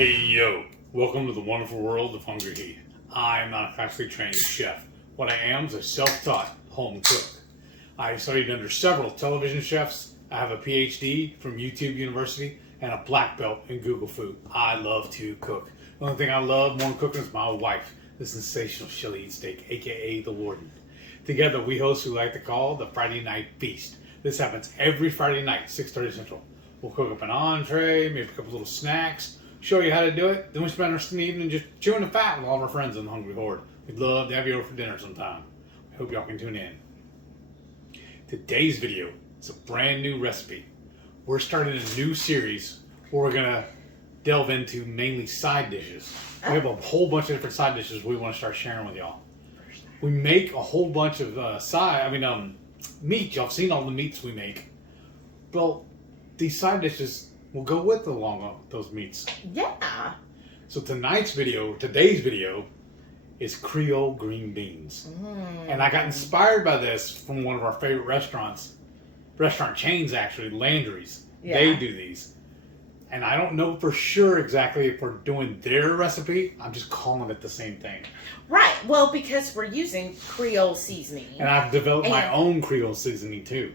Hey yo, welcome to the wonderful world of HungryHeath. I am not a classically trained chef. What I am is a self-taught home cook. I studied under several television chefs. I have a PhD from YouTube University and a black belt in Google Food. I love to cook. The only thing I love more than cooking is my wife, the sensational Shelly Eat Steak, aka the Warden. Together we host what we like to call the Friday Night Feast. This happens every Friday night, 6:30 Central. We'll cook up an entree, maybe a couple little snacks, show you how to do it, then we spend our evening just chewing the fat with all of our friends in the HungryHorde. We'd love to have you over for dinner sometime. I hope y'all can tune in. Today's video is a brand new recipe. We're starting a new series where we're gonna delve into mainly side dishes. We have a whole bunch of different side dishes we want to start sharing with y'all. We make a whole bunch of meat. Y'all seen all the meats we make. Well, these side dishes will go with along those meats. Yeah. So today's video is Creole green beans. And I got inspired by this from one of our favorite restaurant chains actually, Landry's. Yeah. They do these. And I don't know for sure exactly if we're doing their recipe. I'm just calling it the same thing. Right. Well, because we're using Creole seasoning. And I've developed my own Creole seasoning too.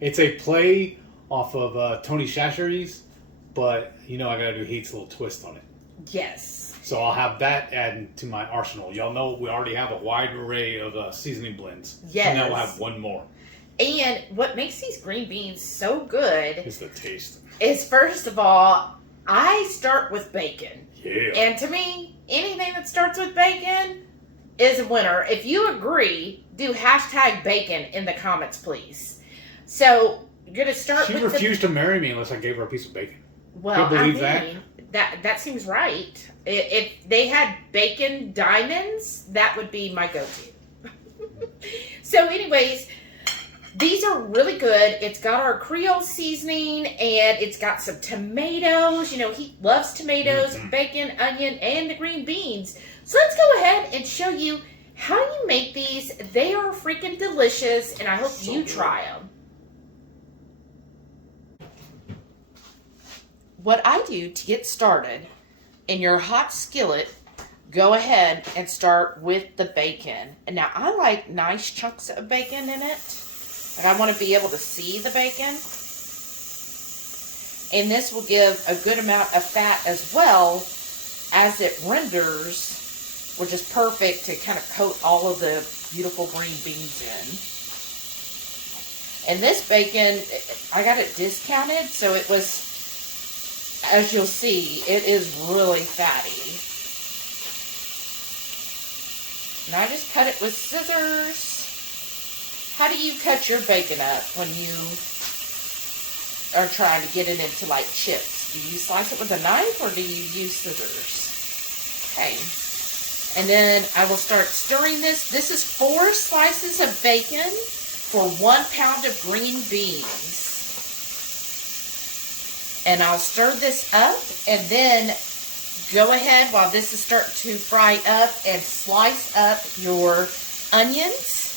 It's a play off of Tony Chachere's, but you know I gotta do Heath's little twist on it. Yes. So I'll have that added to my arsenal. Y'all know we already have a wide array of seasoning blends. Yes. So now we'll have one more. And what makes these green beans so good Is the taste. is, first of all, I start with bacon. Yeah. And to me, anything that starts with bacon is a winner. If you agree, do #bacon in the comments, please. So you're gonna start She with refused to marry me unless I gave her a piece of bacon. Well, Can you believe that seems right. If they had bacon diamonds, that would be my go-to. So anyways, these are really good. It's got our Creole seasoning and it's got some tomatoes. You know, he loves tomatoes, bacon, onion, and the green beans. So let's go ahead and show you how you make these. They are freaking delicious and I hope you try them. What I do to get started, in your hot skillet, go ahead and start with the bacon. And now I like nice chunks of bacon in it. And I want to be able to see the bacon. And this will give a good amount of fat as well as it renders, which is perfect to kind of coat all of the beautiful green beans in. And this bacon, I got it discounted, so it was, as you'll see, it is really fatty. And I just cut it with scissors. How do you cut your bacon up when you are trying to get it into like chips? Do you slice it with a knife or do you use scissors? Okay. And then I will start stirring this. This is 4 slices of bacon for 1 pound of green beans. And I'll stir this up and then go ahead while this is starting to fry up and slice up your onions.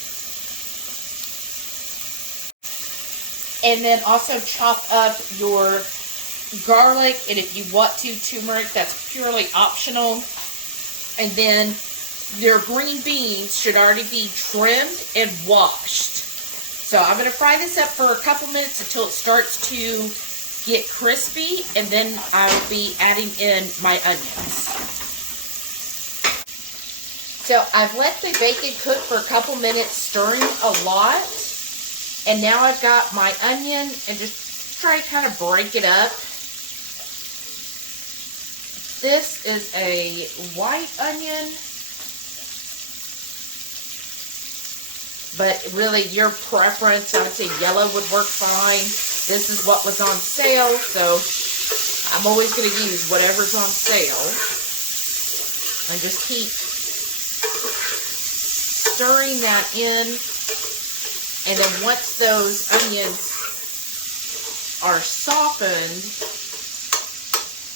And then also chop up your garlic, and if you want to, turmeric, that's purely optional. And then your green beans should already be trimmed and washed. So I'm going to fry this up for a couple minutes until it starts to get crispy, and then I'll be adding in my onions. So I've let the bacon cook for a couple minutes, stirring a lot. And now I've got my onion and just try to kind of break it up. This is a white onion. But really your preference, I would say yellow would work fine. This is what was on sale, so I'm always going to use whatever's on sale. And just keep stirring that in. And then once those onions are softened,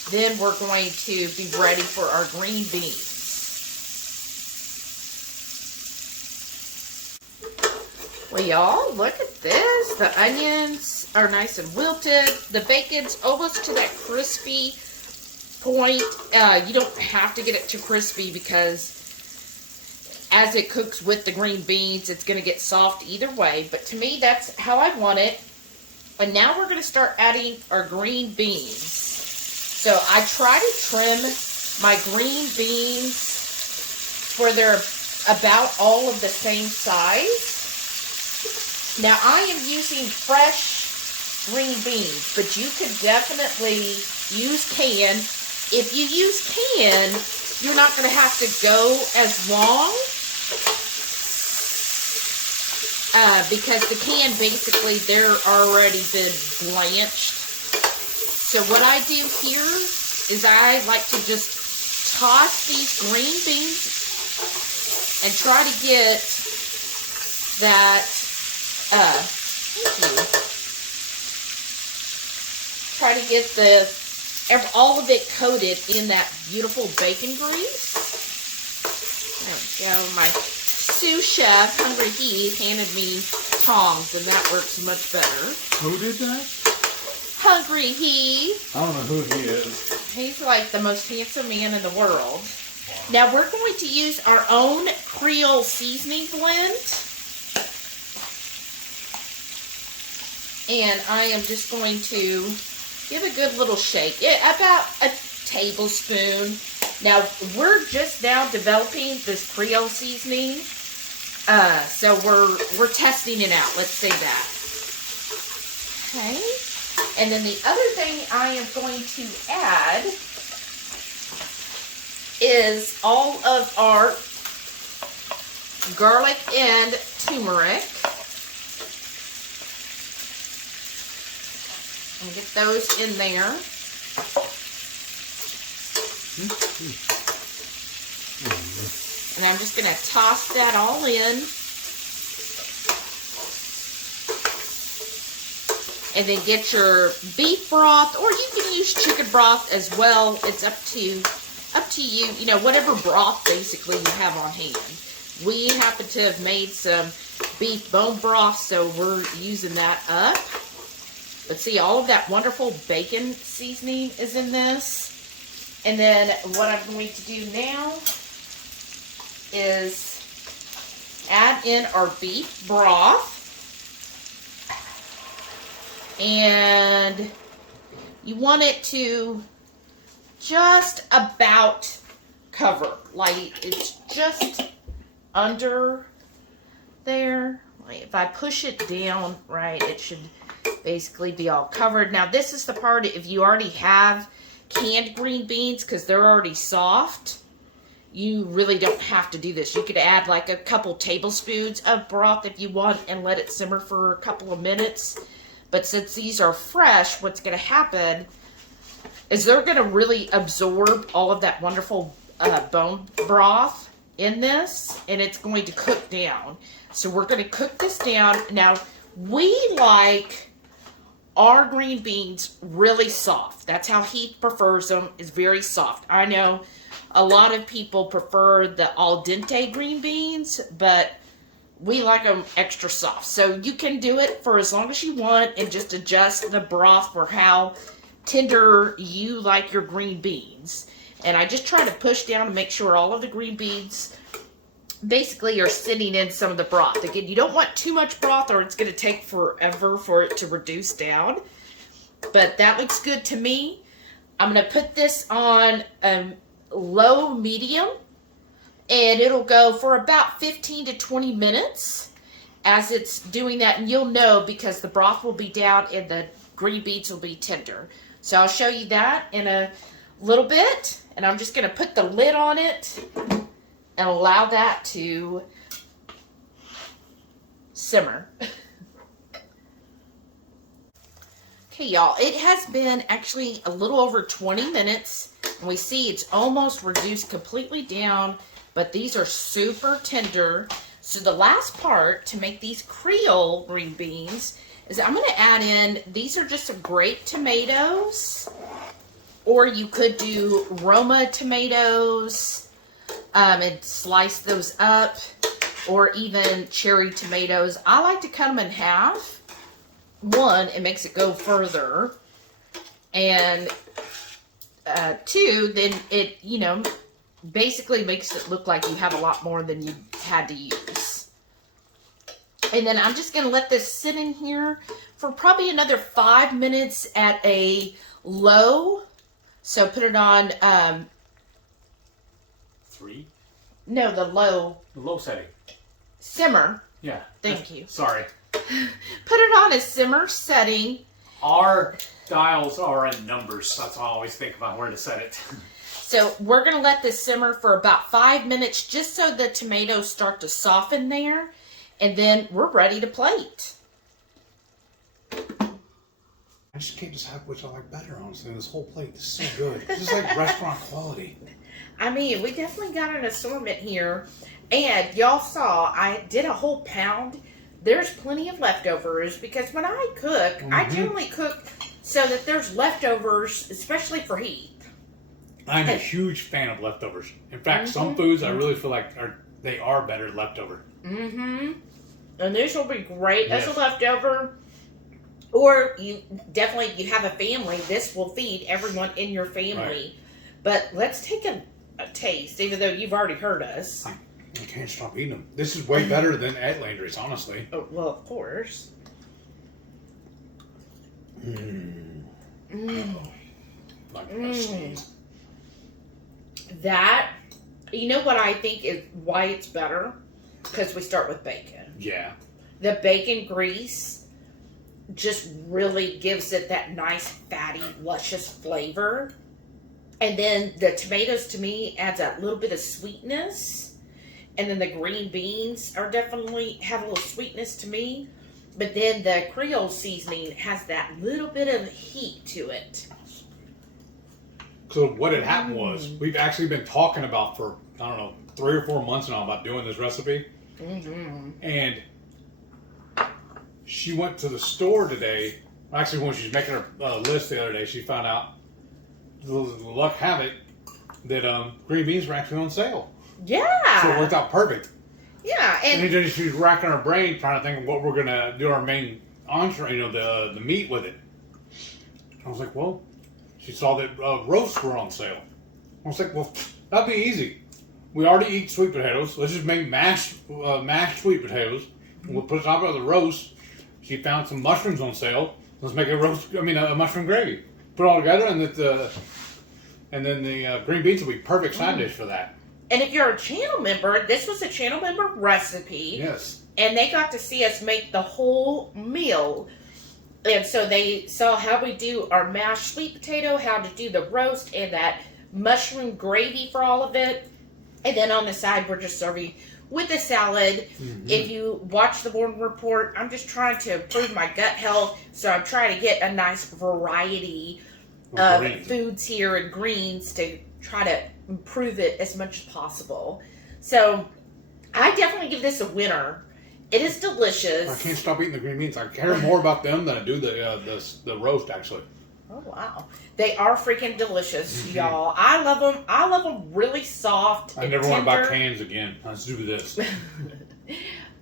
then we're going to be ready for our green beans. Well, y'all, look at this. The onions are nice and wilted. The bacon's almost to that crispy point, you don't have to get it too crispy because as it cooks with the green beans, it's going to get soft either way. But to me, that's how I want it. And now we're going to start adding our green beans. So I try to trim my green beans where they're about all of the same size. Now I am using fresh green beans, but you could definitely use canned. If you use canned, you're not going to have to go as long because the can basically they're already been blanched. So what I do here is I like to just toss these green beans and try to get that, try to get all of it coated in that beautiful bacon grease. There we go. My sous chef, HungryHeath, handed me tongs, and that works much better. Who did that? HungryHeath. I don't know who he is. He's like the most handsome man in the world. Now we're going to use our own Creole seasoning blend. And I am just going to give a good little shake. About a tablespoon. Now, we're just now developing this Creole seasoning. So we're testing it out. Let's say that. Okay. And then the other thing I am going to add is all of our garlic and turmeric. And get those in there. And I'm just going to toss that all in. And then get your beef broth, or you can use chicken broth as well. It's up to you. You know, whatever broth basically you have on hand. We happen to have made some beef bone broth, so we're using that up. But see, all of that wonderful bacon seasoning is in this. And then what I'm going to do now is add in our beef broth. And you want it to just about cover. Like, it's just under there. Like, if I push it down, right, it should basically be all covered. Now, this is the part, if you already have canned green beans, because they're already soft, you really don't have to do this. You could add like a couple tablespoons of broth if you want and let it simmer for a couple of minutes. But since these are fresh, what's going to happen is they're going to really absorb all of that wonderful bone broth in this, and it's going to cook down. So we're going to cook this down. Now, we like our green beans really soft. That's how Heath prefers them, is very soft. I know a lot of people prefer the al dente green beans, but we like them extra soft. So you can do it for as long as you want and just adjust the broth for how tender you like your green beans. And I just try to push down to make sure all of the green beans basically are sitting in some of the broth. Again, you don't want too much broth or it's going to take forever for it to reduce down. But that looks good to me. I'm going to put this on low medium. And it'll go for about 15 to 20 minutes as it's doing that. And you'll know because the broth will be down and the green beans will be tender. So I'll show you that in a little bit. And I'm just going to put the lid on it and allow that to simmer. Okay, y'all. It has been actually a little over 20 minutes. And we see it's almost reduced completely down. But these are super tender. So the last part to make these Creole green beans is I'm going to add in, these are just some grape tomatoes. Or you could do Roma tomatoes and slice those up. Or even cherry tomatoes. I like to cut them in half. One, it makes it go further. And too, then it, basically makes it look like you have a lot more than you had to use. And then I'm just going to let this sit in here for probably another 5 minutes at a low. So put it on... 3? No, the low. The low setting. Simmer. Yeah. Thank you. Sorry. Put it on a simmer setting. Our dials are in numbers. That's all I always think about where to set it. So we're going to let this simmer for about 5 minutes just so the tomatoes start to soften there. And then we're ready to plate. I just can't decide which I like better, honestly. This whole plate is so good. This is like restaurant quality. I mean, we definitely got an assortment here. And y'all saw, I did a whole pound. There's plenty of leftovers because when I cook, I generally cook so that there's leftovers, especially for Heath. I'm a huge fan of leftovers. In fact, some foods I really feel like they are better leftover. And this will be great as a leftover. Or you have a family. This will feed everyone in your family. Right. But let's take a taste, even though you've already heard us. I can't stop eating them. This is way better than at Landry's, honestly. Oh, well, of course. That, you know what I think is why it's better? Because we start with bacon. Yeah. The bacon grease just really gives it that nice, fatty, luscious flavor. And then the tomatoes, to me, adds a little bit of sweetness. And then the green beans are definitely have a little sweetness to me. But then the Creole seasoning has that little bit of heat to it. So what had happened was, we've actually been talking about for, 3 or 4 months now about doing this recipe. And she went to the store today. Actually, when she was making her list the other day, she found out, luck have it, that green beans were actually on sale. Yeah. So it worked out perfect. Yeah. And then she was racking her brain trying to think of what we're going to do our main entree, the meat with it. I was like, well, she saw that roasts were on sale. I was like, well, that'd be easy. We already eat sweet potatoes. Let's just make mashed sweet potatoes. We'll put it on top of the roast. She found some mushrooms on sale. Let's make a mushroom gravy. Put it all together, and then the green beans will be perfect side dish for that. And if you're a channel member, this was a channel member recipe. Yes. And they got to see us make the whole meal. And so they saw how we do our mashed sweet potato, how to do the roast, and that mushroom gravy for all of it. And then on the side, we're just serving with a salad. If you watch the morning report, I'm just trying to improve my gut health. So I'm trying to get a nice variety of foods here and greens to try to improve it as much as possible. So I definitely give this a winner. It is delicious. I can't stop eating the green beans. I care more about them than I do the roast, actually. Oh, wow. They are freaking delicious, y'all. I love them. I love them really soft and I never want to buy tender. cans again. Let's do this.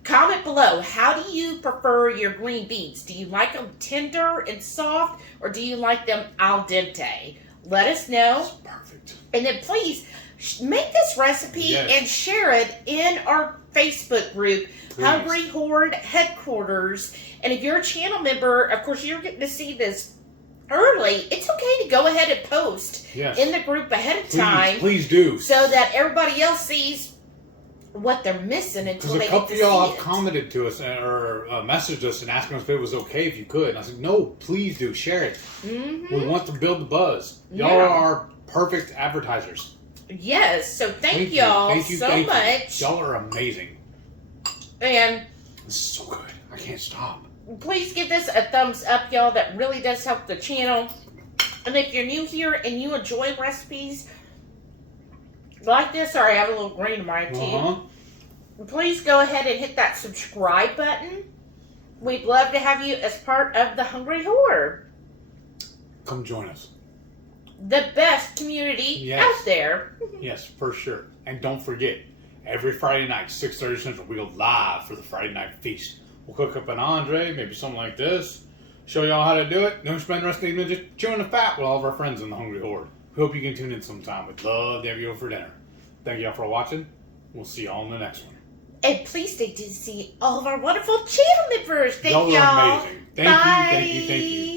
Comment below, how do you prefer your green beans? Do you like them tender and soft, or do you like them al dente? Let us know. That's perfect. And then please make this recipe and share it in our Facebook group, HungryHorde Headquarters. And if you're a channel member, of course, you're getting to see this early. It's okay to go ahead and post in the group ahead of time. Please do. So that everybody else sees what they're missing until they get to see it. Because a couple of y'all have commented to us or messaged us and asking us if it was okay if you could. And I said, no, please do. Share it. We want to build the buzz. Y'all are perfect advertisers. Yes. So thank y'all so much. Y'all are amazing. And this is so good. I can't stop. Please give this a thumbs up, y'all. That really does help the channel. And if you're new here and you enjoy recipes like this, sorry, I have a little green in my teeth. Please go ahead and hit that subscribe button. We'd love to have you as part of the Hungry Horde. Come join us. The best community out there. Yes, for sure. And don't forget, every Friday night, 6:30 Central, we go live for the Friday night feast. We'll cook up an entree, maybe something like this. Show y'all how to do it. Don't spend the rest of the evening just chewing the fat with all of our friends in the Hungry Horde. Hope you can tune in sometime. We'd love to have you over for dinner. Thank y'all for watching. We'll see y'all in the next one. And please stay tuned to see all of our wonderful channel members. Thank y'all. Y'all are amazing. Thank you, thank you, thank you.